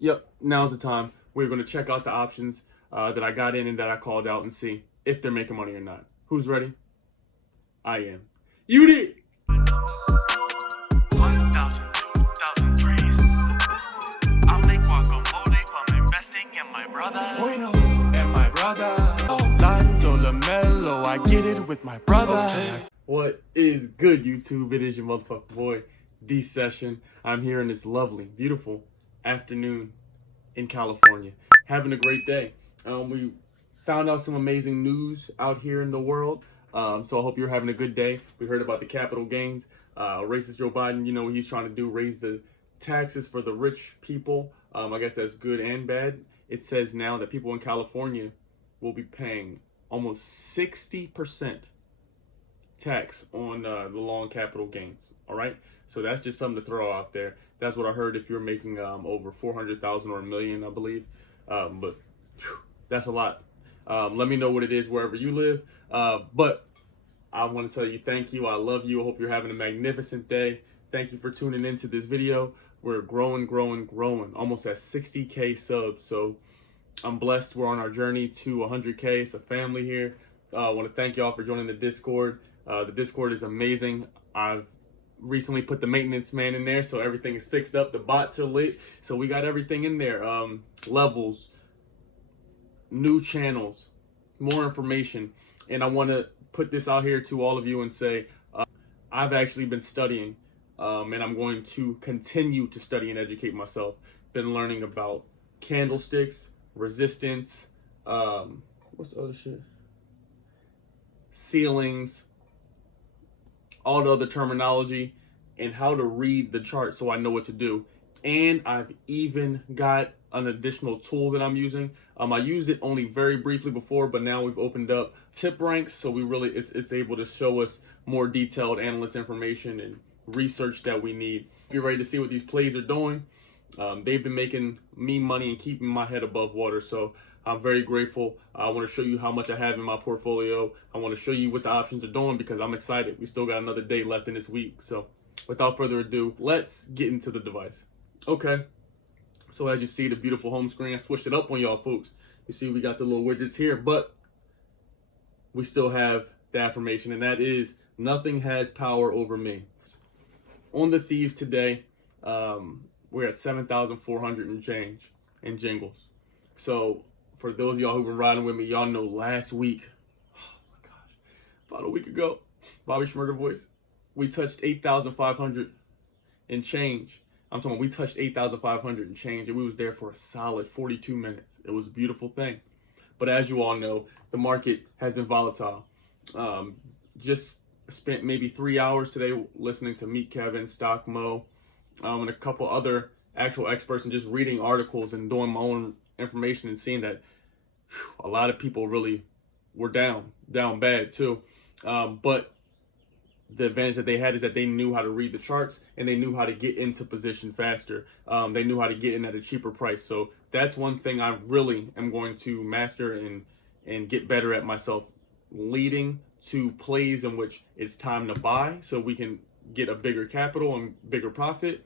Yep, now's the time. We're going to check out the options that I got in and that I called out and see if they're making money or not. Who's ready? I am. You did! 1,000, 2,000 trees. I'll make guacamole from investing in my brother. And my brother. 𝙎𝙚𝙬 I get it with my brother. Okay. What is good, YouTube? It is your motherfucking boy, 𝙎𝙚𝙬. I'm here in this lovely, beautiful afternoon in California, having a great day. We found out some amazing news out here in the world, so I hope you're having a good day. We heard about the capital gains. Racist Joe Biden, you know what he's trying to do, raise the taxes for the rich people. I guess that's good and bad. It says now that people in California will be paying almost 60% tax on the long capital gains. All right, so that's just something to throw out there. That's what I heard if you're making over 400,000 or $1 million, I believe. But whew, that's a lot. Let me know what it is wherever you live. But I want to tell you thank you. I love you. I hope you're having a magnificent day. Thank you for tuning into this video. We're growing, almost at 60K subs. So I'm blessed. We're on our journey to 100K. It's a family here. I want to thank y'all for joining the Discord. The Discord is amazing. I've recently put the maintenance man in there, so everything is fixed up. The bots are lit, so we got everything in there. Levels, new channels, more information. And I want to put this out here to all of you and say, I've actually been studying, and I'm going to continue to study and educate myself. Been learning about candlesticks, resistance, what's the other shit? Ceilings, all the other terminology, and how to read the chart so I know what to do. And I've even got an additional tool that I'm using. I used it only very briefly before, but now we've opened up tip ranks, so we really it's able to show us more detailed analyst information and research that we need. You're ready to see what these plays are doing. They've been making me money and keeping my head above water, so I'm very grateful. I want to show you how much I have in my portfolio. I want to show you what the options are doing because I'm excited. We still got another day left in this week. So without further ado, let's get into the device. Okay. So as you see, the beautiful home screen, I switched it up on y'all folks. You see we got the little widgets here, but we still have the affirmation, and that is nothing has power over me. On the thieves today, we're at 7,400 and change in jingles. So for those of y'all who've been riding with me, y'all know last week, oh my gosh, about a week ago, Bobby Schmurder voice, we touched 8,500 and change. I'm talking, we touched 8,500 and change, and we was there for a solid 42 minutes. It was a beautiful thing. But as you all know, the market has been volatile. Just spent maybe 3 hours today listening to Meet Kevin, Stock Mo, and a couple other actual experts, and just reading articles and doing my own information and seeing that a lot of people really were down bad too. But the advantage that they had is that they knew how to read the charts and they knew how to get into position faster. They knew how to get in at a cheaper price. So that's one thing I really am going to master and get better at myself, leading to plays in which it's time to buy so we can get a bigger capital and bigger profit,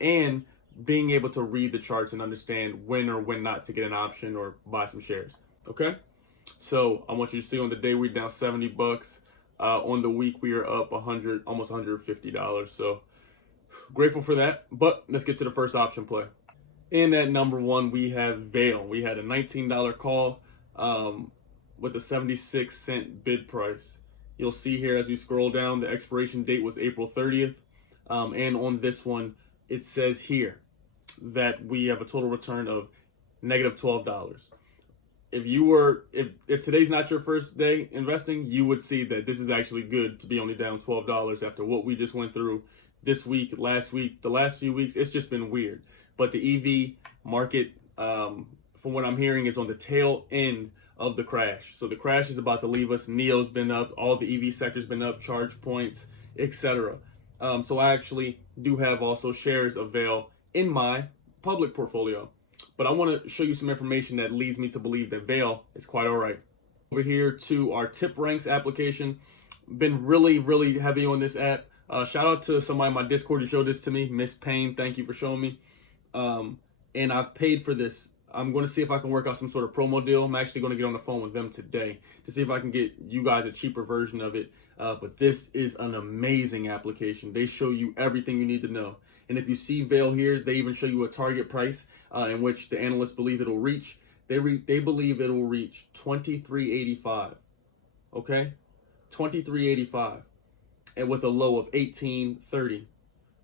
and being able to read the charts and understand when or when not to get an option or buy some shares. Okay, so I want you to see on the day we're down $70. On the week we are up almost $150. So grateful for that. But let's get to the first option play. In at number one, we have VALE. We had a $19 call with a 76-cent bid price. You'll see here as we scroll down, the expiration date was April 30th. And on this one, it says here that we have a total return of negative $12. If today's not your first day investing, you would see that this is actually good to be only down $12 after what we just went through this week, last week, the last few weeks. It's just been weird. But the EV market, from what I'm hearing, is on the tail end of the crash. So the crash is about to leave us. NIO's been up, all the EV sector's been up, charge points, etc. So I actually do have also shares of VALE in my public portfolio. But I want to show you some information that leads me to believe that VALE is quite all right. Over here to our tip ranks application. Been really heavy on this app. Shout out to somebody in my Discord who showed this to me, Miss Payne. Thank you for showing me. and I've paid for this. I'm going to see if I can work out some sort of promo deal. I'm actually going to get on the phone with them today to see if I can get you guys a cheaper version of it. But this is an amazing application. They show you everything you need to know. And if you see VALE here, they even show you a target price in which the analysts believe it'll reach. They believe it will reach 23.85. Okay, 23.85, and with a low of 18.30.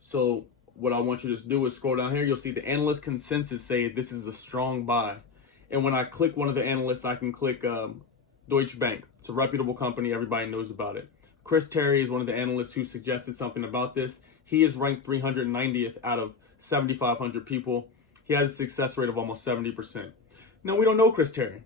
So what I want you to do is scroll down here. You'll see the analyst consensus say this is a strong buy. And when I click one of the analysts, I can click Deutsche Bank. It's a reputable company. Everybody knows about it. Chris Terry is one of the analysts who suggested something about this. He is ranked 390th out of 7,500 people. He has a success rate of almost 70%. Now, we don't know Chris Terry,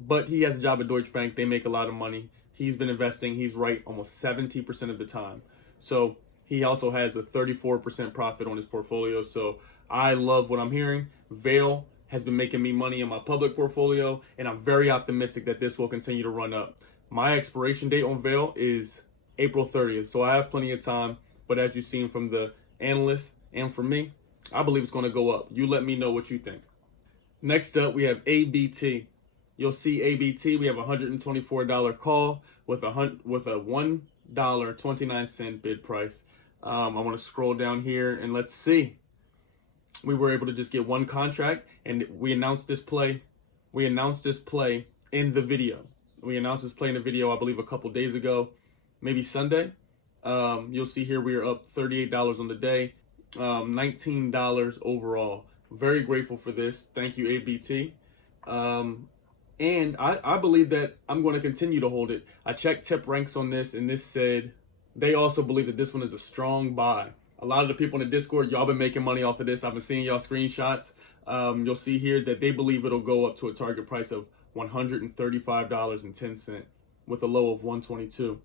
but he has a job at Deutsche Bank. They make a lot of money. He's been investing. He's right almost 70% of the time. So he also has a 34% profit on his portfolio. So I love what I'm hearing. VALE has been making me money in my public portfolio, and I'm very optimistic that this will continue to run up. My expiration date on VALE is April 30th, so I have plenty of time. But as you've seen from the analysts and from me, I believe it's going to go up. You let me know what you think. Next up, we have ABT. You'll see ABT, we have a $124 call with a $1.29 bid price. I want to scroll down here and let's see. We were able to just get one contract, and we announced this play. We announced this play in the video. We announced this play in the video, I believe, a couple days ago, maybe Sunday. You'll see here we are up $38 on the day, $19 overall. Very grateful for this. Thank you, ABT. And I believe that I'm going to continue to hold it. I checked tip ranks on this, and this said they also believe that this one is a strong buy. A lot of the people in the Discord, y'all been making money off of this. I've been seeing y'all screenshots. You'll see here that they believe it'll go up to a target price of $135.10 with a low of 122.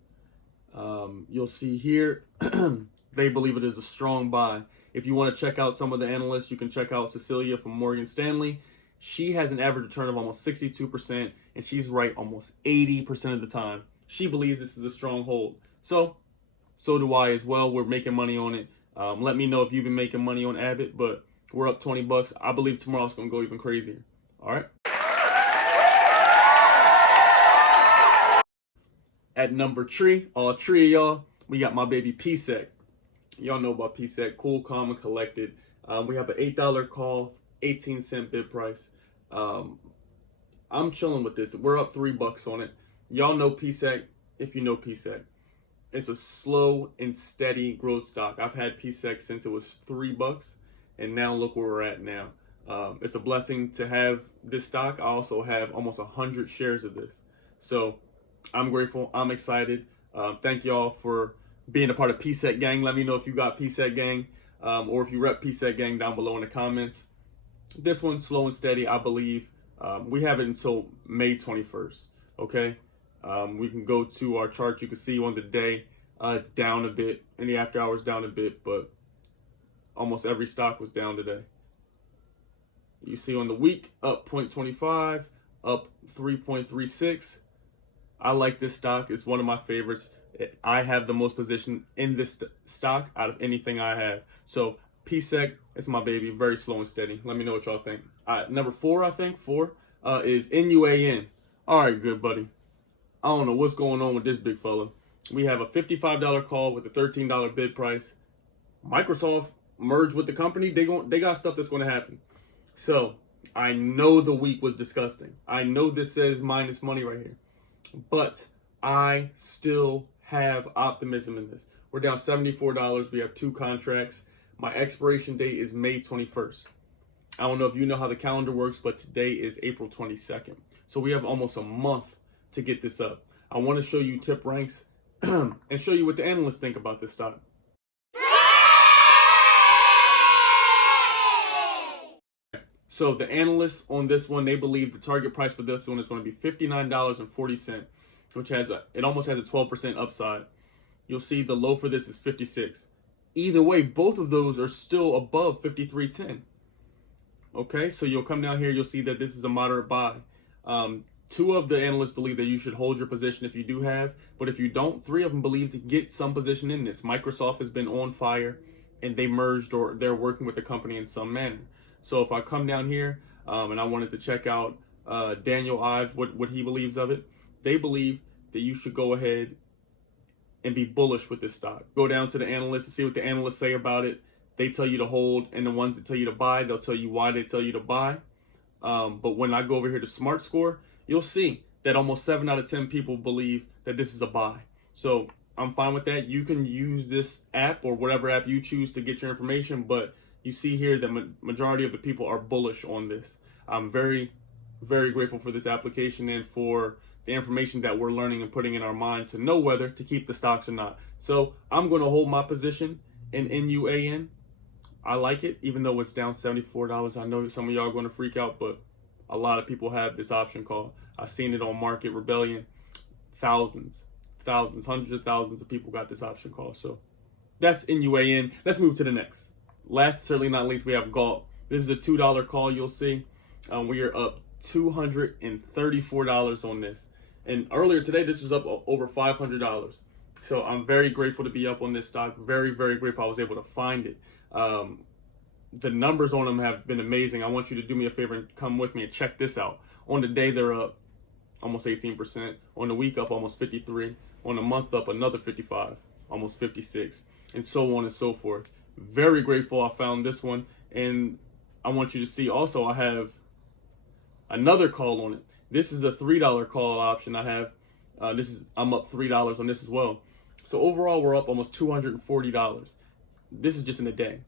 You'll see here they believe it is a strong buy. If you want to check out some of the analysts, you can check out Cecilia from Morgan Stanley. She has an average return of almost 62%, and she's right almost 80% of the time. She believes this is a strong hold. So do I as well. We're making money on it. Let me know if you've been making money on Abbott, but we're up $20. I believe tomorrow's going to go even crazier. All right. At number 3, all 3 of y'all, we got my baby PSEC. Y'all know about PSEC, cool, calm, and collected. We have an $8 call, 18-cent bid price. I'm chilling with this. We're up $3 on it. Y'all know PSEC if you know PSEC. It's a slow and steady growth stock. I've had PSEC since it was $3, and now look where we're at now. It's a blessing to have this stock. I also have almost 100 shares of this. So I'm grateful. I'm excited. Thank y'all for being a part of PSEC gang. Let me know if you got PSEC gang or if you rep PSEC gang down below in the comments. This one's slow and steady, I believe. We have it until May 21st. Okay. We can go to our chart. You can see on the day it's down a bit. In the after hours down a bit, but almost every stock was down today. You see on the week up 0.25, up 3.36. I like this stock. It's one of my favorites. I have the most position in this stock out of anything I have. So PSEC is my baby. Very slow and steady. Let me know what y'all think. Number 4, I think, is NUAN. All right, good buddy. I don't know what's going on with this big fella. We have a $55 call with a $13 bid price. Microsoft merged with the company. They got stuff that's going to happen. So I know the week was disgusting. I know this says minus money right here. But I still have optimism in this. We're down $74. We have 2 contracts. My expiration date is May 21st. I don't know if you know how the calendar works, but today is April 22nd. So we have almost a month to get this up. I want to show you tip ranks and show you what the analysts think about this stock. So the analysts on this one, they believe the target price for this one is going to be $59.40, which it almost has a 12% upside. You'll see the low for this is 56. Either way, both of those are still above 53.10. Okay, so you'll come down here, you'll see that this is a moderate buy. 2 of the analysts believe that you should hold your position if you do have, but if you don't, 3 of them believe to get some position in this. Microsoft has been on fire, and they merged or they're working with the company in some manner. So if I come down here and I wanted to check out Daniel Ives, what he believes of it, they believe that you should go ahead and be bullish with this stock. Go down to the analysts and see what the analysts say about it. They tell you to hold, and the ones that tell you to buy, they'll tell you why they tell you to buy. But when I go over here to Smart Score, you'll see that almost 7 out of 10 people believe that this is a buy. So I'm fine with that. You can use this app or whatever app you choose to get your information, but you see here the majority of the people are bullish on this. I'm very, very grateful for this application and for the information that we're learning and putting in our mind to know whether to keep the stocks or not. So I'm going to hold my position in NUAN. I like it, even though it's down $74. I know some of y'all are going to freak out, but a lot of people have this option call. I've seen it on Market Rebellion. Thousands, hundreds of thousands of people got this option call. So that's NUAN. Let's move to the next. Last, certainly not least, we have GALT. This is a $2 call. You'll see we are up $234 on this. And earlier today, this was up over $500. So I'm very grateful to be up on this stock. Very, very grateful I was able to find it. The numbers on them have been amazing. I want you to do me a favor and come with me and check this out. On the day, they're up almost 18%. On the week, up almost 53. On the month, up another 55, almost 56, and so on and so forth. Very grateful I found this one. And I want you to see also I have another call on it. This is a $3 call option I have. I'm up $3 on this as well. So overall, we're up almost $240. This is just in a day.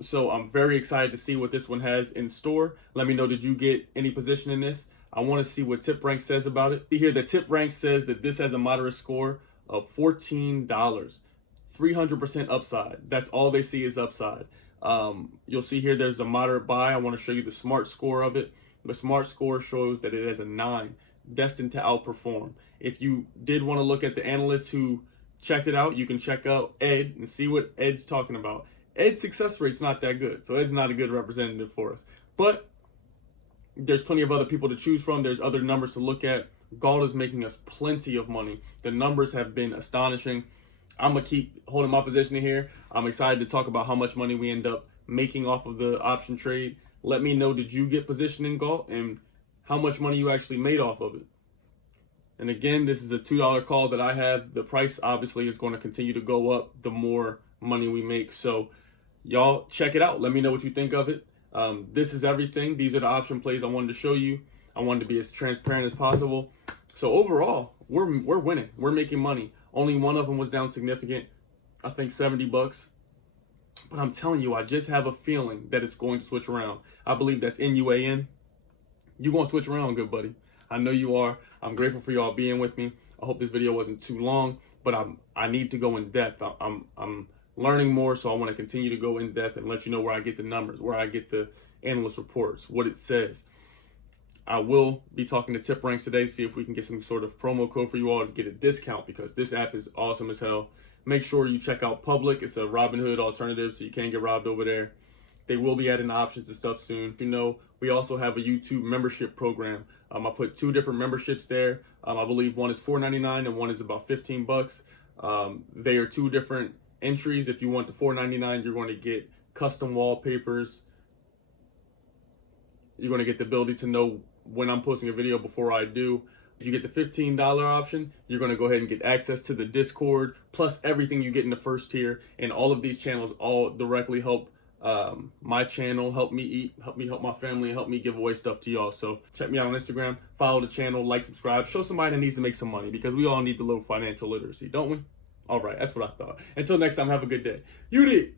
So I'm very excited to see what this one has in store. Let me know, did you get any position in this? I want to see what TipRank says about it. See here, the TipRank says that this has a moderate score of $14, 300% upside. That's all they see is upside. You'll see here there's a moderate buy. I want to show you the Smart Score of it. The Smart Score shows that it has a 9, destined to outperform. If you did want to look at the analysts who checked it out, you can check out Ed and see what Ed's talking about. Ed's success rate's not that good, so Ed's not a good representative for us. But there's plenty of other people to choose from. There's other numbers to look at. GALT is making us plenty of money. The numbers have been astonishing. I'm going to keep holding my position in here. I'm excited to talk about how much money we end up making off of the option trade. Let me know, did you get positioned in GALT and how much money you actually made off of it? And again, this is a $2 call that I have. The price obviously is going to continue to go up the more money we make. So y'all check it out. Let me know what you think of it. This is everything. These are the option plays I wanted to show you. I wanted to be as transparent as possible. So overall, we're winning. We're making money. Only one of them was down significant. I think $70. But I'm telling you, I just have a feeling that it's going to switch around. I believe that's NUAN. You're going to switch around, good buddy. I know you are. I'm grateful for y'all being with me. I hope this video wasn't too long, but I need to go in depth. I'm learning more, so I want to continue to go in depth and let you know where I get the numbers, where I get the analyst reports, what it says. I will be talking to TipRanks today to see if we can get some sort of promo code for you all to get a discount, because this app is awesome as hell. Make sure you check out Public. It's a Robinhood alternative, so you can't get robbed over there. They will be adding options and stuff soon. You know, we also have a YouTube membership program. I put 2 different memberships there. I believe one is $4.99 and one is about $15. They are 2 different entries. If you want the $4.99, you're going to get custom wallpapers. You're going to get the ability to know when I'm posting a video before I do. If you get the $15 option, you're going to go ahead and get access to the Discord, plus everything you get in the first tier. And all of these channels all directly help my channel, help me eat, help me help my family, and help me give away stuff to y'all. So check me out on Instagram, follow the channel, like, subscribe, show somebody that needs to make some money, because we all need the little financial literacy, don't we? All right, that's what I thought. Until next time, have a good day. You did.